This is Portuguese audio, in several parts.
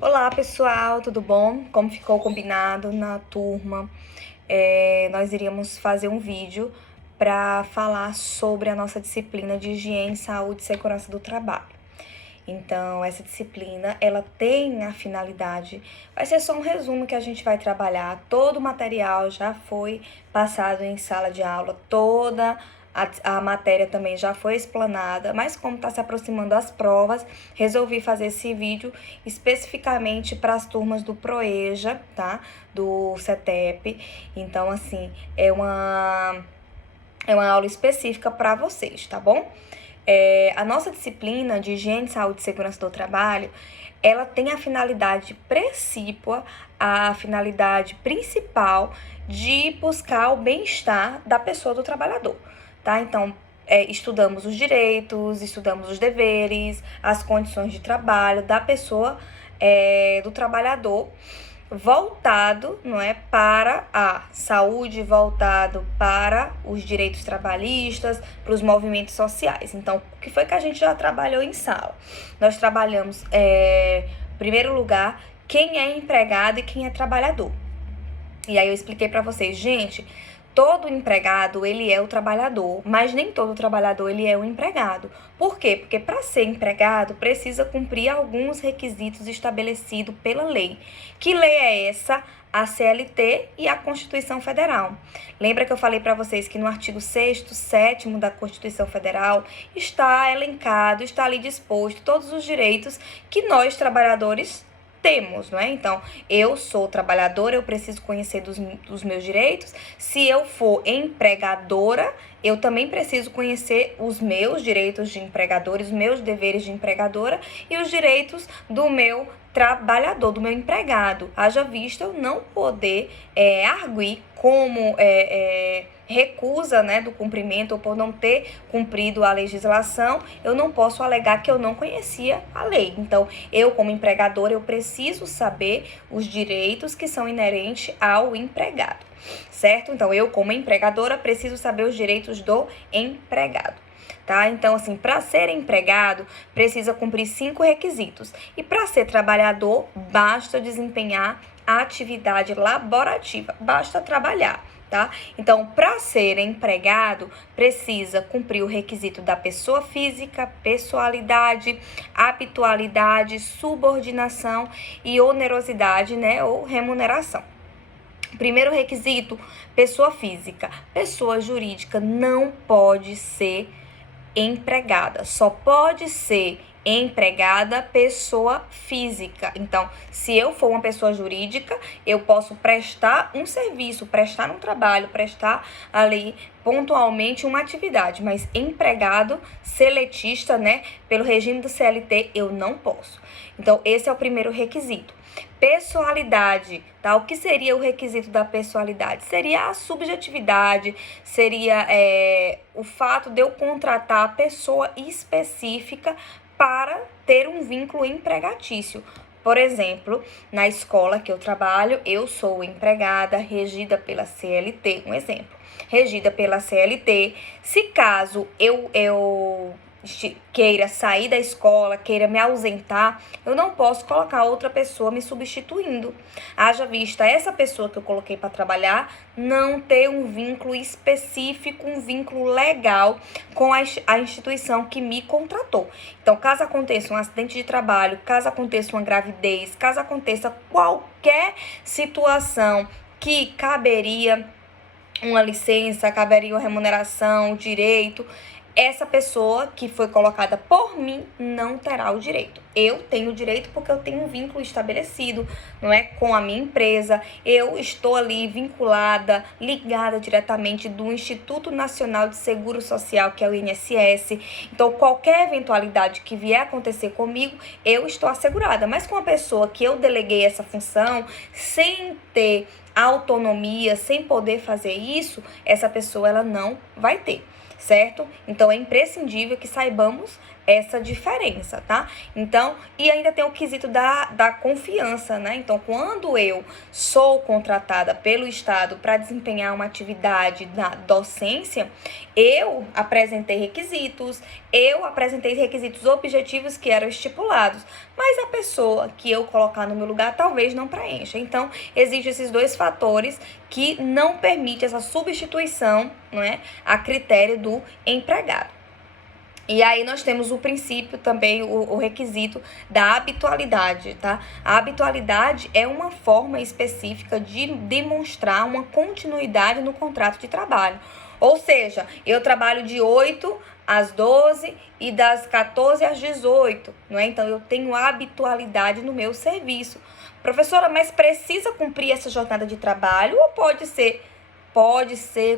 Olá pessoal, tudo bom? Como ficou combinado na turma, nós iríamos fazer um vídeo para falar sobre a nossa disciplina de higiene, saúde e segurança do trabalho. Então, essa disciplina, ela tem a finalidade, vai ser só um resumo que a gente vai trabalhar, todo o material já foi passado em sala de aula, toda a matéria também já foi explanada, mas como está se aproximando as provas, resolvi fazer esse vídeo especificamente para as turmas do PROEJA, tá? Do CETEP. Então, assim, é uma aula específica para vocês, tá bom? A nossa disciplina de higiene, saúde e segurança do trabalho, ela tem a finalidade precípua, a finalidade principal de buscar o bem-estar da pessoa, do trabalhador, tá? Então, estudamos os direitos, estudamos os deveres, as condições de trabalho da pessoa, do trabalhador, voltado, não é, para a saúde, voltado para os direitos trabalhistas, para os movimentos sociais. Então, o que foi que a gente já trabalhou em sala? Nós trabalhamos, em primeiro lugar, quem é empregado e quem é trabalhador. E aí eu expliquei para vocês, gente, todo empregado, ele é o trabalhador, mas nem todo trabalhador, ele é o empregado. Por quê? Porque para ser empregado, precisa cumprir alguns requisitos estabelecidos pela lei. Que lei é essa? A CLT e a Constituição Federal. Lembra que eu falei para vocês que no artigo 6º, 7º da Constituição Federal está elencado, está ali disposto todos os direitos que nós, trabalhadores, temos, não é? Então, eu sou trabalhadora, eu preciso conhecer dos meus direitos. Se eu for empregadora, eu também preciso conhecer os meus direitos de empregadora, os meus deveres de empregadora e os direitos do meu trabalhador, do meu empregado. Haja vista eu não poder arguir como recusa, né, do cumprimento, ou por não ter cumprido a legislação, eu não posso alegar que eu não conhecia a lei. Então, eu como empregador, eu preciso saber os direitos que são inerentes ao empregado, certo? Então, eu como empregadora, preciso saber os direitos do empregado. Tá? Então, assim, para ser empregado, precisa cumprir 5 requisitos. E para ser trabalhador, basta desempenhar a atividade laborativa, basta trabalhar. Tá? Então, para ser empregado, precisa cumprir o requisito da pessoa física, pessoalidade, habitualidade, subordinação e onerosidade, né, ou remuneração. Primeiro requisito, pessoa física. Pessoa jurídica não pode ser empregada, só pode ser empregada pessoa física. Então, se eu for uma pessoa jurídica, eu posso prestar um serviço, prestar um trabalho, prestar ali pontualmente uma atividade, mas empregado, seletista, né, pelo regime do CLT, eu não posso. Então, esse é o primeiro requisito. Pessoalidade, tá? O que seria o requisito da pessoalidade? Seria a subjetividade, seria o fato de eu contratar a pessoa específica para ter um vínculo empregatício. Por exemplo, na escola que eu trabalho, eu sou empregada regida pela CLT, um exemplo. Regida pela CLT, se caso eu queira sair da escola, queira me ausentar, eu não posso colocar outra pessoa me substituindo. Haja vista essa pessoa que eu coloquei para trabalhar não ter um vínculo específico, um vínculo legal com a instituição que me contratou. Então, caso aconteça um acidente de trabalho, caso aconteça uma gravidez, caso aconteça qualquer situação que caberia uma licença, caberia uma remuneração, direito, essa pessoa que foi colocada por mim não terá o direito. Eu tenho o direito porque eu tenho um vínculo estabelecido, não é, com a minha empresa. Eu estou ali vinculada, ligada diretamente do Instituto Nacional de Seguro Social, que é o INSS. Então, qualquer eventualidade que vier acontecer comigo, eu estou assegurada. Mas com a pessoa que eu deleguei essa função, sem ter autonomia, sem poder fazer isso, essa pessoa ela não vai ter, certo? Então é imprescindível que saibamos essa diferença, tá? Então, e ainda tem o quesito da confiança, né? Então, quando eu sou contratada pelo Estado para desempenhar uma atividade na docência, eu apresentei requisitos objetivos que eram estipulados, mas a pessoa que eu colocar no meu lugar talvez não preencha. Então, existem esses dois fatores que não permitem essa substituição, não é, a critério do empregado. E aí nós temos o princípio também, o requisito da habitualidade, tá? A habitualidade é uma forma específica de demonstrar uma continuidade no contrato de trabalho. Ou seja, eu trabalho de 8 às 12 e das 14 às 18, não é? Então eu tenho habitualidade no meu serviço. Professora, mas precisa cumprir essa jornada de trabalho ou pode ser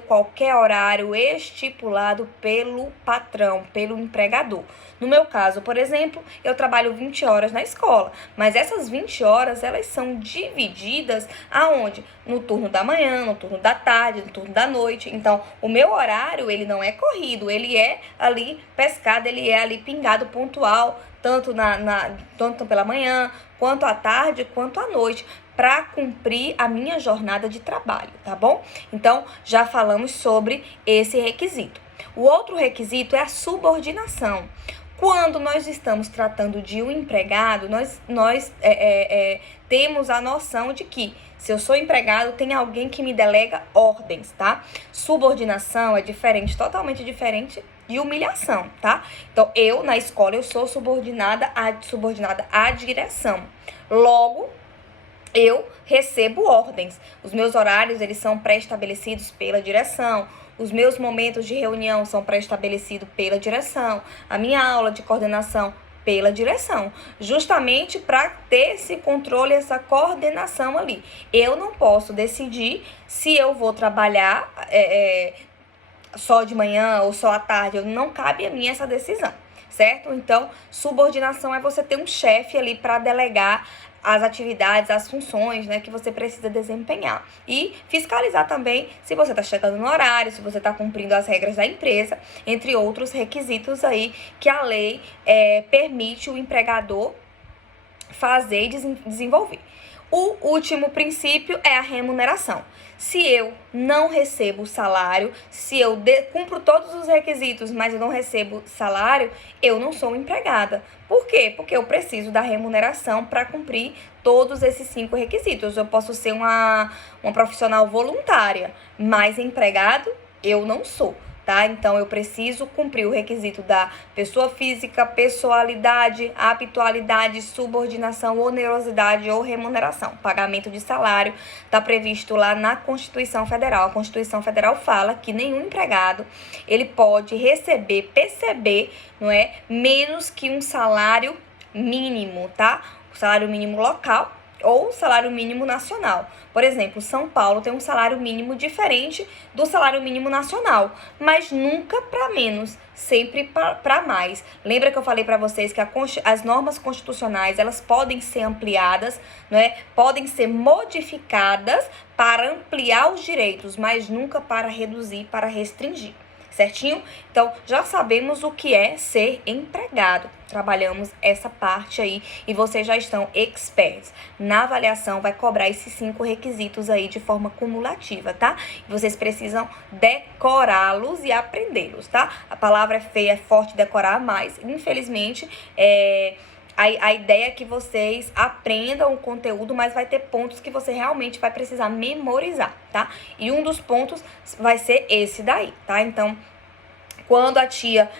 qualquer horário estipulado pelo patrão, pelo empregador? No meu caso, por exemplo, eu trabalho 20 horas na escola, mas essas 20 horas, elas são divididas aonde? No turno da manhã, no turno da tarde, no turno da noite. Então, o meu horário, ele não é corrido, ele é ali pescado, ele é ali pingado pontual, tanto pela manhã, quanto à tarde, quanto à noite, para cumprir a minha jornada de trabalho, tá bom? Então, já falamos sobre esse requisito. O outro requisito é a subordinação. Quando nós estamos tratando de um empregado, nós temos a noção de que, se eu sou empregado, tem alguém que me delega ordens, tá? Subordinação é diferente, totalmente diferente de humilhação, tá? Então, na escola, eu sou subordinada à direção. Logo, eu recebo ordens. Os meus horários, eles são pré-estabelecidos pela direção. Os meus momentos de reunião são pré-estabelecidos pela direção. A minha aula de coordenação pela direção. Justamente para ter esse controle, essa coordenação ali. Eu não posso decidir se eu vou trabalhar só de manhã ou só à tarde. Não cabe a mim essa decisão, certo? Então, subordinação é você ter um chefe ali para delegar as atividades, as funções, né, que você precisa desempenhar. E fiscalizar também se você está chegando no horário, se você está cumprindo as regras da empresa, entre outros requisitos aí que a lei permite o empregador fazer e desenvolver. O último princípio é a remuneração. Se eu não recebo salário, se eu cumpro todos os requisitos, mas eu não recebo salário, eu não sou empregada. Por quê? Porque eu preciso da remuneração para cumprir todos esses 5 requisitos. Eu posso ser uma profissional voluntária, mas empregado eu não sou. Tá? Então, eu preciso cumprir o requisito da pessoa física, pessoalidade, habitualidade, subordinação, onerosidade ou remuneração. Pagamento de salário está previsto lá na Constituição Federal. A Constituição Federal fala que nenhum empregado ele pode perceber, não é, menos que um salário mínimo, tá? O salário mínimo local ou salário mínimo nacional. Por exemplo, São Paulo tem um salário mínimo diferente do salário mínimo nacional, mas nunca para menos, sempre para mais. Lembra que eu falei para vocês que as normas constitucionais, elas podem ser ampliadas, né? Podem ser modificadas para ampliar os direitos, mas nunca para reduzir, para restringir. Certinho? Então, já sabemos o que é ser empregado. Trabalhamos essa parte aí e vocês já estão experts. Na avaliação vai cobrar esses 5 requisitos aí de forma cumulativa, tá? Vocês precisam decorá-los e aprendê-los, tá? A palavra é feia, é forte decorar, mas infelizmente a ideia é que vocês aprendam o conteúdo, mas vai ter pontos que você realmente vai precisar memorizar, tá? E um dos pontos vai ser esse daí, tá? Então, quando a tia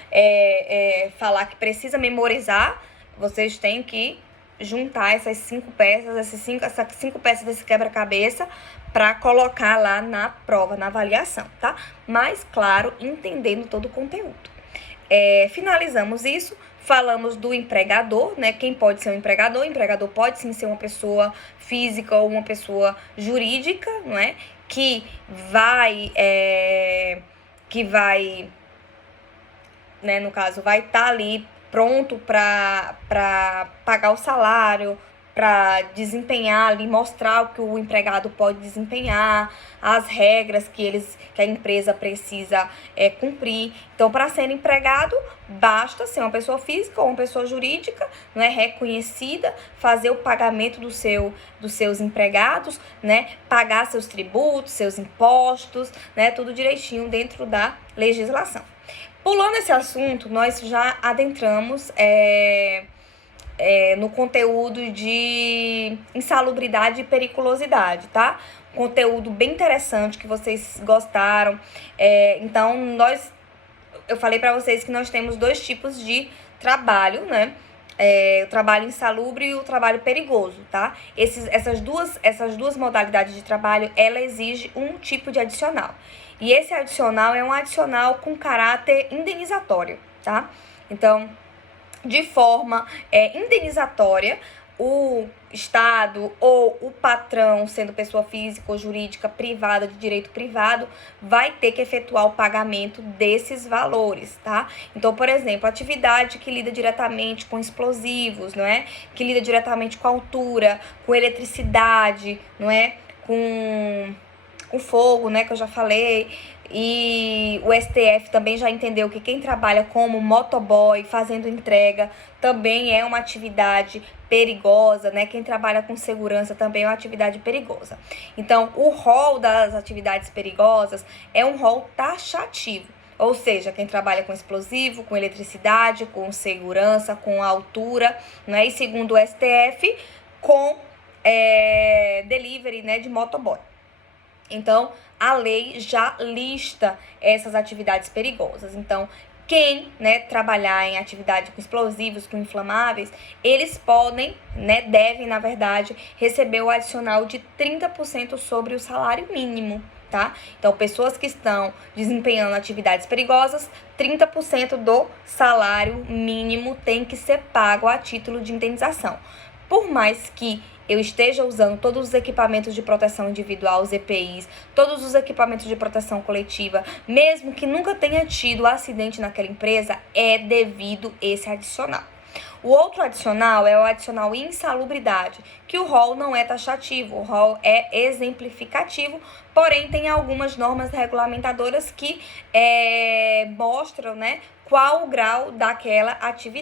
falar que precisa memorizar, vocês têm que juntar essas 5 peças, essas cinco peças desse quebra-cabeça para colocar lá na prova, na avaliação, tá? Mas, claro, entendendo todo o conteúdo. Finalizamos isso. Falamos do empregador, né? Quem pode ser um empregador? O empregador pode sim ser uma pessoa física ou uma pessoa jurídica, não é? Que vai, né, no caso, vai estar ali pronto para pagar o salário, desempenhar ali, mostrar o que o empregado pode desempenhar, as regras que a empresa precisa cumprir. Então, para ser empregado, basta ser uma pessoa física ou uma pessoa jurídica, não é reconhecida, fazer o pagamento dos seus empregados, né, pagar seus tributos, seus impostos, né, tudo direitinho dentro da legislação. Pulando esse assunto, nós já adentramos no conteúdo de insalubridade e periculosidade, tá? Conteúdo bem interessante que vocês gostaram. Então, eu falei para vocês que nós temos dois tipos de trabalho, né? O trabalho insalubre e o trabalho perigoso, tá? Essas duas modalidades de trabalho, ela exige um tipo de adicional. E esse adicional é um adicional com caráter indenizatório, tá? Então, de forma indenizatória, o Estado ou o patrão, sendo pessoa física ou jurídica privada, de direito privado, vai ter que efetuar o pagamento desses valores, tá? Então, por exemplo, atividade que lida diretamente com explosivos, não é? Que lida diretamente com altura, com eletricidade, não é? Com fogo, né, que eu já falei. E o STF também já entendeu que quem trabalha como motoboy, fazendo entrega, também é uma atividade perigosa, né? Quem trabalha com segurança também é uma atividade perigosa. Então, o rol das atividades perigosas é um rol taxativo. Ou seja, quem trabalha com explosivo, com eletricidade, com segurança, com altura, né? E segundo o STF, com delivery, né, de motoboy. Então, a lei já lista essas atividades perigosas. Então, quem, né, trabalhar em atividade com explosivos, com inflamáveis, eles podem, né, devem, na verdade, receber o adicional de 30% sobre o salário mínimo, tá? Então, pessoas que estão desempenhando atividades perigosas, 30% do salário mínimo tem que ser pago a título de indenização. Por mais que eu esteja usando todos os equipamentos de proteção individual, os EPIs, todos os equipamentos de proteção coletiva, mesmo que nunca tenha tido acidente naquela empresa, é devido esse adicional. O outro adicional é o adicional insalubridade, que o rol não é taxativo, o rol é exemplificativo, porém tem algumas normas regulamentadoras que mostram, né, qual o grau daquela atividade.